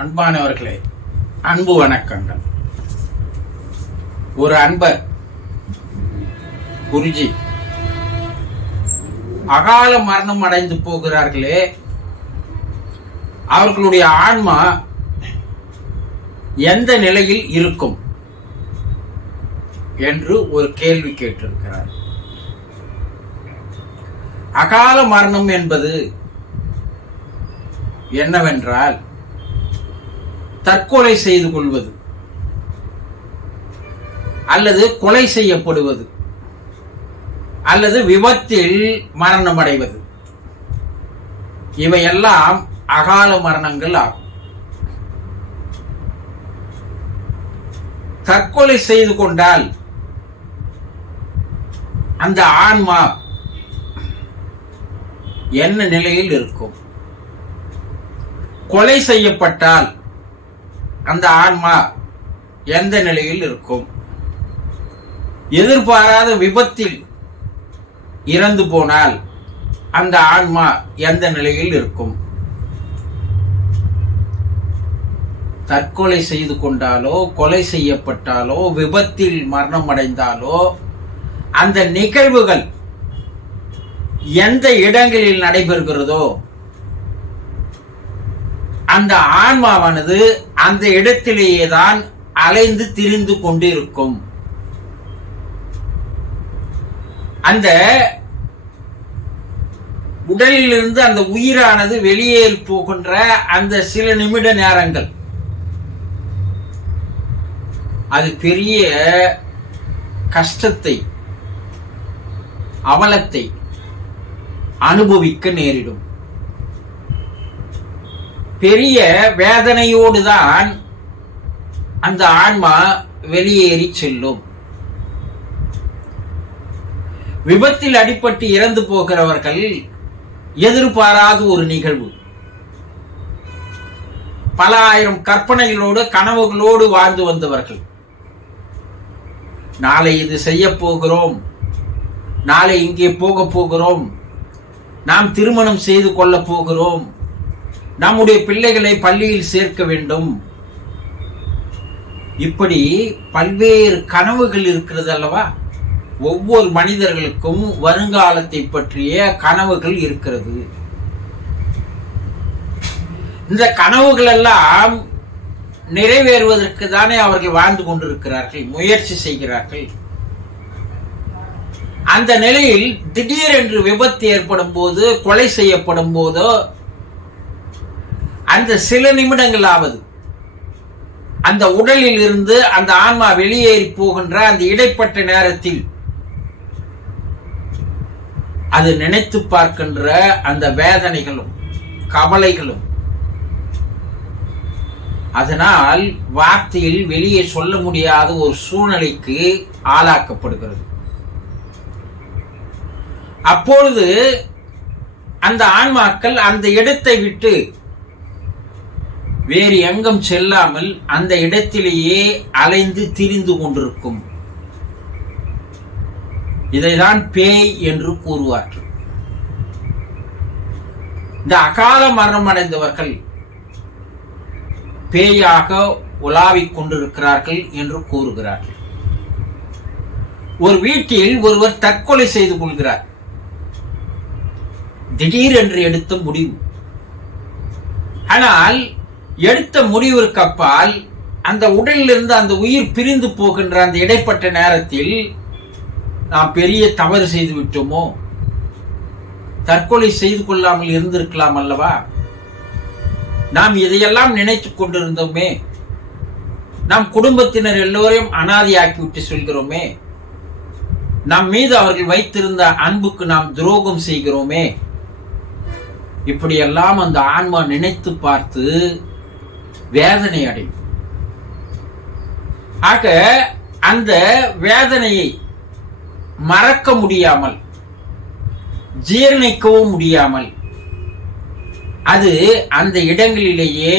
அன்பானவர்களே, அன்பு வணக்கங்கள். ஒரு அன்பர் குருஜி அகால மரணம் அடைந்து போகிறார்களே, அவர்களுடைய ஆன்மா எந்த நிலையில் இருக்கும் என்று ஒரு கேள்வி கேட்டிருக்கிறார். அகால மரணம் என்பது என்னவென்றால் தற்கொலை செய்து கொள்வது அல்லது கொலை செய்யப்படுவது அல்லது விபத்தில் மரணம் அடைவது, இவையெல்லாம் அகால மரணங்கள் ஆகும். தற்கொலை செய்து கொண்டால் அந்த ஆன்மா என்ன நிலையில் இருக்கும்? கொலை செய்யப்பட்டால் அந்த ஆன்மா எந்த நிலையில் இருக்கும்? எதிர்பாராத விபத்தில் இறந்து போனால் அந்த ஆன்மா எந்த நிலையில் இருக்கும்? தற்கொலை செய்து கொண்டாலோ, கொலை செய்யப்பட்டாலோ, விபத்தில் மரணம் அடைந்தாலோ அந்த நிகழ்வுகள் எந்த இடங்களில் நடைபெறுகிறதோ அந்த ஆன்மாவானது அந்த இடத்திலேயே தான் அலைந்து திரிந்து கொண்டிருக்கும். அந்த உடலிலிருந்து அந்த உயிரானது வெளியேறி போகின்ற அந்த சில நிமிட நேரங்கள், அது பெரிய கஷ்டத்தை, அவலத்தை அனுபவிக்க நேரிடும். பெரிய வேதனையோடுதான் அந்த ஆன்மா வெளியேறி செல்லும். விபத்தில் அடிபட்டு இறந்து போகிறவர்கள் எதிர்பாராத ஒரு நிகழ்வு, பல ஆயிரம் கற்பனைகளோடு கனவுகளோடு வாழ்ந்து வந்தவர்கள். நாளை இது செய்ய போகிறோம், நாளை இங்கே போக போகிறோம், நாம் திருமணம் செய்து கொள்ள போகிறோம், நம்முடைய பிள்ளைகளை பள்ளியில் சேர்க்க வேண்டும், இப்படி பல்வேறு கனவுகள் இருக்கிறது அல்லவா? ஒவ்வொரு மனிதர்களுக்கும் வருங்காலத்தை பற்றிய கனவுகள் இருக்கிறது. இந்த கனவுகள் எல்லாம் நிறைவேறுவதற்கு தானே அவர்கள் வாழ்ந்து கொண்டிருக்கிறார்கள், முயற்சி செய்கிறார்கள். அந்த நிலையில் திடீரென்று விபத்து ஏற்படும் போது, கொலை செய்யப்படும் போதோ, அந்த சில நிமிடங்களாவது அந்த உடலில் இருந்து அந்த ஆன்மா வெளியேறி போகின்ற அந்த இடைப்பட்ட நேரத்தில் அது நினைத்து பார்க்கின்ற அந்த வேதனைகளும் கவலைகளும் அதனால் வார்த்தையில் வெளியே சொல்ல முடியாத ஒரு சூழ்நிலைக்கு ஆளாக்கப்படுகிறது. அப்பொழுது அந்த ஆன்மாக்கள் அந்த இடத்தை விட்டு வேறு எங்கும் செல்லாமல் அந்த இடத்திலேயே அலைந்து திரிந்து கொண்டிருக்கும். இதைதான் பேய் என்று கூறுவார்கள். இந்த அகால மரணம் அடைந்தவர்கள் பேயாக உலாவிக் கொண்டிருக்கிறார்கள் என்று கூறுகிறார்கள். ஒரு வீட்டில் ஒருவர் தற்கொலை செய்து கொள்கிறார். திடீரென்று எடுத்த முடிவு. ஆனால் எடுத்த முடிவிற்கு அப்பால் அந்த உடலிலிருந்து அந்த உயிர் பிரிந்து போகின்ற அந்த இடைப்பட்ட நேரத்தில் நாம் பெரிய தவறு செய்து விட்டோமோ, தற்கொலை செய்து கொள்ளாமல் இருந்திருக்கலாம் அல்லவா, நாம் இதையெல்லாம் நினைத்துக் கொண்டிருந்தோமே, நம் குடும்பத்தினர் எல்லோரையும் அனாதையாக்கிவிட்டு சொல்கிறோமே, நம் மீது அவர்கள் வைத்திருந்த அன்புக்கு நாம் துரோகம் செய்கிறோமே, இப்படியெல்லாம் அந்த ஆன்மா நினைத்து பார்த்து வேதனை அடையும். ஆக அந்த வேதனையை மறக்க முடியாமல், ஜீரணிக்கவும் முடியாமல் அது அந்த இடங்களிலேயே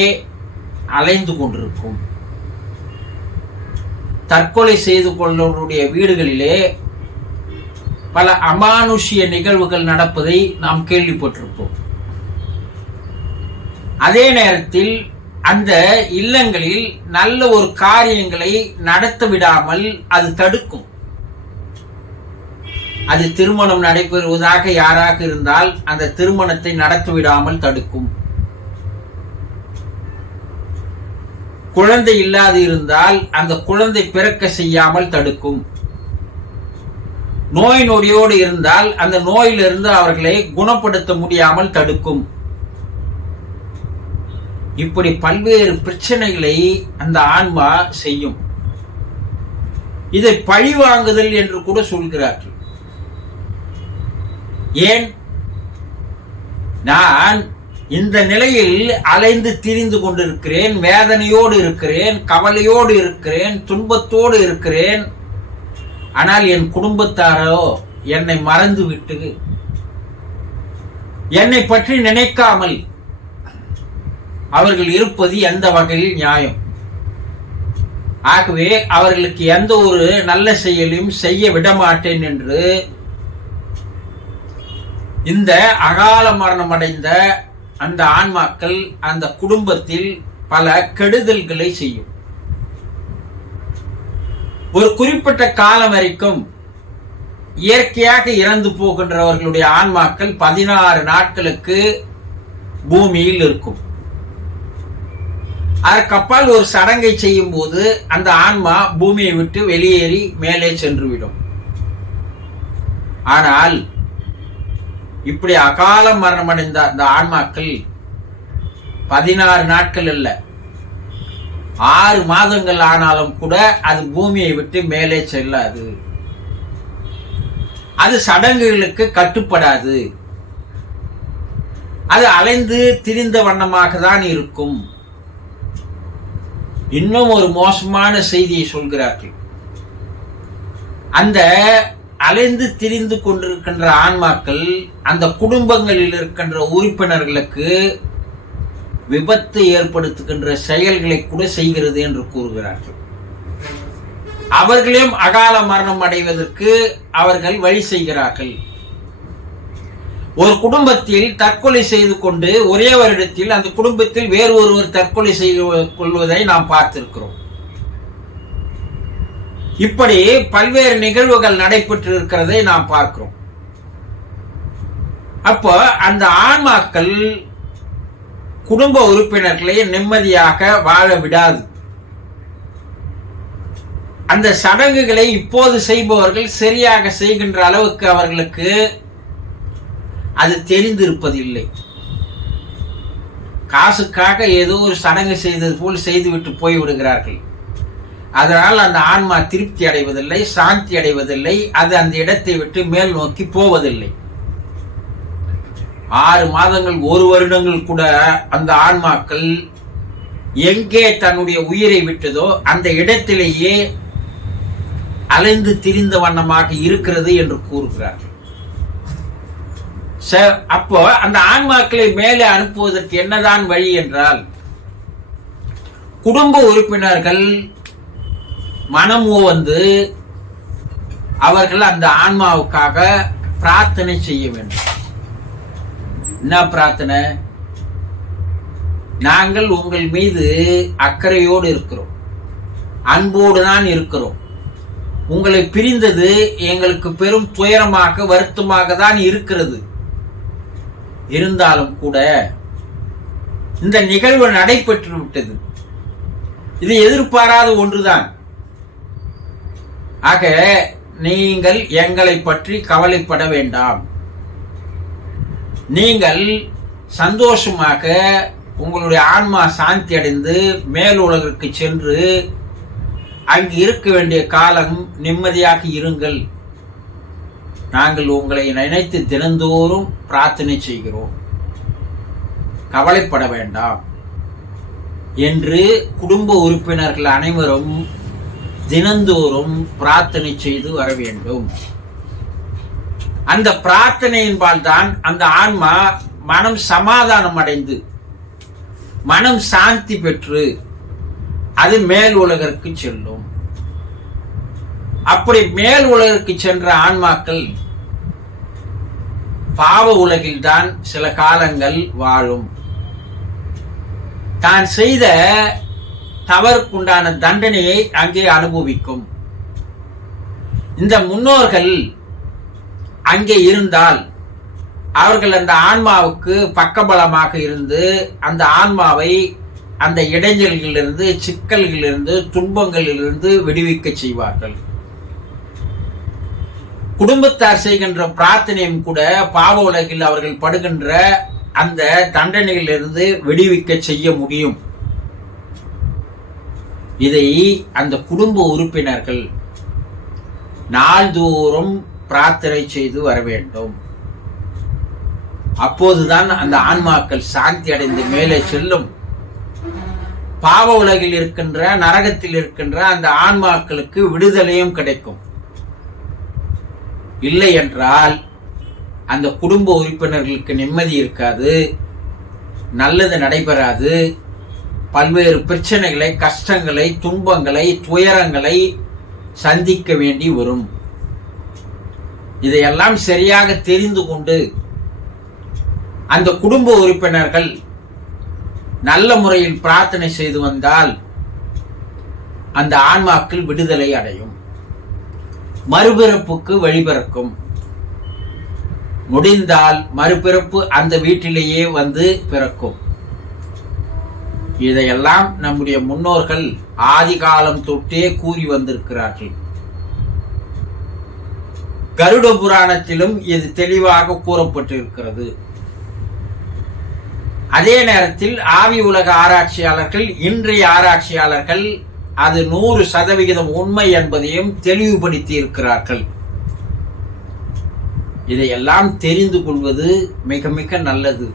அலைந்து கொண்டிருக்கும். தற்கொலை செய்து கொள்ளுடைய வீடுகளிலே பல அமானுஷ்ய நிகழ்வுகள் நடப்பதை நாம் கேள்விப்பட்டிருப்போம். அதே நேரத்தில் அந்த இல்லங்களில் நல்ல ஒரு காரியங்களை நடத்த விடாமல் அது தடுக்கும். அது திருமணம் நடைபெறுவதாக யாராக இருந்தால் அந்த திருமணத்தை நடத்த விடாமல் தடுக்கும். குழந்தை இல்லாது இருந்தால் அந்த குழந்தை பிறக்க செய்யாமல் தடுக்கும். நோய் நொடியோடு இருந்தால் அந்த நோயிலிருந்து அவர்களை குணப்படுத்த முடியாமல் தடுக்கும். இப்படி பல்வேறு பிரச்சனைகளை அந்த ஆன்மா செய்யும். இதை பழிவாங்குதல் என்று கூட சொல்கிறார்கள். ஏன்? நான் இந்த நிலையில் அலைந்து திரிந்து கொண்டிருக்கிறேன், வேதனையோடு இருக்கிறேன், கவலையோடு இருக்கிறேன், துன்பத்தோடு இருக்கிறேன். ஆனால் என் குடும்பத்தாரோ என்னை மறந்துவிட்டு என்னை பற்றி நினைக்காமல் அவர்கள் இருப்பது எந்த வகையில் நியாயம்? ஆகவே அவர்களுக்கு எந்த ஒரு நல்ல செயலையும் செய்ய விடமாட்டேன் என்று இந்த அகால மரணம் அடைந்த அந்த ஆன்மாக்கள் அந்த குடும்பத்தில் பல கெடுதல்களை செய்யும். ஒரு குறிப்பிட்ட காலம் வரைக்கும் இயற்கையாக இறந்து போகின்றவர்களுடைய ஆன்மாக்கள் 16 நாட்களுக்கு பூமியில் இருக்கும். அதற்கப்பால் ஒரு சடங்கை செய்யும் போது அந்த ஆன்மா பூமியை விட்டு வெளியேறி மேலே சென்றுவிடும். ஆனால் இப்படி அகால மரணம் அடைந்த அந்த ஆன்மாக்கள் 16 நாட்கள் அல்ல, 6 மாதங்கள் ஆனாலும் கூட அது பூமியை விட்டு மேலே செல்லாது. அது சடங்குகளுக்கு கட்டுப்படாது. அது அலைந்து திரிந்த வண்ணமாக தான் இருக்கும். இன்னும் ஒரு மோசமான செய்தியை சொல்கிறார்கள். அந்த அலைந்து திரிந்து கொண்டிருக்கின்ற ஆன்மாக்கள் அந்த குடும்பங்களில் இருக்கின்ற உறுப்பினர்களுக்கு விபத்து ஏற்படுத்துகின்ற செயல்களை கூட செய்கிறது என்று கூறுகிறார்கள். அவர்களையும் அகால மரணம் அடைவதற்கு அவர்கள் வழி செய்கிறார்கள். ஒரு குடும்பத்தில் தற்கொலை செய்து கொண்டு ஒரே வருடத்தில் அந்த குடும்பத்தில் வேறு ஒருவர் தற்கொலை செய்து கொள்வதை நாம் பார்த்திருக்கிறோம். இப்படி பல்வேறு நிகழ்வுகள் நடைபெற்று இருக்கிறதை நாம் பார்க்கிறோம். அப்போ அந்த ஆன்மாக்கள் குடும்ப உறுப்பினர்களை நிம்மதியாக வாழ விடாது. அந்த சடங்குகளை இப்போது செய்பவர்கள் சரியாக செய்கின்ற அளவுக்கு அவர்களுக்கு அது தெரிந்திருப்பதில்லை. காசுக்காக ஏதோ ஒரு சடங்கு செய்தது போல் செய்துவிட்டு போய்விடுகிறார்கள். அதனால் அந்த ஆன்மா திருப்தி அடைவதில்லை, சாந்தி அடைவதில்லை. அது அந்த இடத்தை விட்டு மேல் நோக்கி போவதில்லை. 6 மாதங்கள் 1 வருடங்கள் கூட அந்த ஆன்மாக்கள் எங்கே தன்னுடைய உயிரை விட்டதோ அந்த இடத்திலேயே அலைந்து திரிந்த வண்ணமாக இருக்கிறது என்று கூறுகிறார்கள். அப்போ அந்த ஆன்மாக்களை மேலே அனுப்புவதற்கு என்னதான் வழி என்றால், குடும்ப உறுப்பினர்கள் மனம் வந்து அவர்கள் அந்த ஆன்மாவுக்காக பிரார்த்தனை செய்ய வேண்டும். என்ன பிரார்த்தனை? நாங்கள் உங்கள் மீது அக்கறையோடு இருக்கிறோம், அன்போடு தான் இருக்கிறோம். உங்களை பிரிந்தது எங்களுக்கு பெரும் துயரமாக வருத்தமாக தான் இருக்கிறது. இருந்தாலும் கூட இந்த நிகழ்வு நடைபெற்று விட்டது. இது எதிர்பாராத ஒன்றுதான். ஆக நீங்கள் எங்களை பற்றி கவலைப்பட வேண்டாம். நீங்கள் சந்தோஷமாக உங்களுடைய ஆன்மா சாந்தி அடைந்து மேல் உலகிற்கு சென்று அங்கு இருக்க வேண்டிய காலம் நிம்மதியாக இருங்கள். நாங்கள் உங்களை நினைத்து தினந்தோறும் பிரார்த்தனை செய்கிறோம், கவலைப்பட வேண்டாம் என்று குடும்ப உறுப்பினர்கள் அனைவரும் தினந்தோறும் பிரார்த்தனை செய்து வர வேண்டும். அந்த பிரார்த்தனையின்பால் தான் அந்த ஆன்மா மனம் சமாதானம் அடைந்து மனம் சாந்தி பெற்று அது மேல் உலகிற்கு செல்லும். அப்படி மேல் உலகிற்கு சென்ற ஆன்மாக்கள் பாவ உலகில் தான் சில காலங்கள் வாழும். தான் செய்த தவறுக்குண்டான தண்டனையை அங்கே அனுபவிக்கும். இந்த முன்னோர்கள் அங்கே இருந்தால் அவர்கள் அந்த ஆன்மாவுக்கு பக்கபலமாக இருந்து அந்த ஆன்மாவை அந்த இடைஞ்சல்களிலிருந்து, சிக்கல்களிலிருந்து, துன்பங்களிலிருந்து விடுவிக்க செய்வார்கள். குடும்பத்தார் செய்கின்ற பிரார்த்தனையும் கூட பாவ உலகில் அவர்கள் படுகின்ற அந்த தண்டனையிலிருந்து விடுவிக்க செய்ய முடியும். இதை அந்த குடும்ப உறுப்பினர்கள் நாள்தோறும் பிரார்த்தனை செய்து வர வேண்டும். அப்போதுதான் அந்த ஆன்மாக்கள் சாந்தி அடைந்து மேலே செல்லும். பாவ உலகில் இருக்கின்ற, நரகத்தில் இருக்கின்ற அந்த ஆன்மாக்களுக்கு விடுதலையும் கிடைக்கும். இல்லை என்றால் அந்த குடும்ப உறுப்பினர்களுக்கு நிம்மதி இருக்காது, நல்லது நடைபெறாது, பல்வேறு பிரச்சனைகளை, கஷ்டங்களை, துன்பங்களை, துயரங்களை சந்திக்க வேண்டி வரும். இதையெல்லாம் சரியாக தெரிந்து கொண்டு அந்த குடும்ப உறுப்பினர்கள் நல்ல முறையில் பிரார்த்தனை செய்து வந்தால் அந்த ஆன்மாக்கள் விடுதலை அடையும், மறுபிறப்புக்கு வழிபிறக்கும். முடிந்தால் மறுபிறப்பு அந்த வீட்டிலேயே வந்து பிறக்கும். இதையெல்லாம் நம்முடைய முன்னோர்கள் ஆதி காலம் தொட்டே கூறி வந்திருக்கிறார்கள். கருட புராணத்திலும் இது தெளிவாக கூறப்பட்டிருக்கிறது. அதே நேரத்தில் ஆவி உலக ஆராய்ச்சியாளர்கள், இன்றைய ஆராய்ச்சியாளர்கள் அது 100% உண்மை என்பதையும் தெளிவுபடுத்தி இருக்கிறார்கள். இதையெல்லாம் தெரிந்து கொள்வது மிக மிக நல்லது.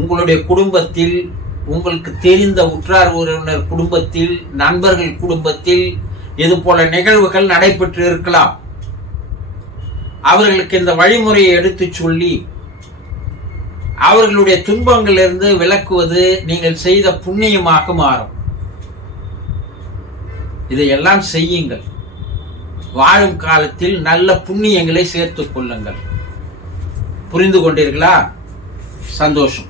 உங்களுடைய குடும்பத்தில், உங்களுக்கு தெரிந்த உற்றார் உறவினர் குடும்பத்தில், நண்பர்கள் குடும்பத்தில் இது போல நிகழ்வுகள் நடைபெற்று இருக்கலாம். அவர்களுக்கு இந்த வழிமுறையை எடுத்து சொல்லி அவர்களுடைய துன்பங்களிலிருந்து விலக்குவது நீங்கள் செய்த புண்ணியமாக மாறும். இதையெல்லாம் செய்யுங்கள். வாழும் காலத்தில் நல்ல புண்ணியங்களை சேர்த்துக் கொள்ளுங்கள். புரிந்து கொண்டீர்களா? சந்தோஷம்.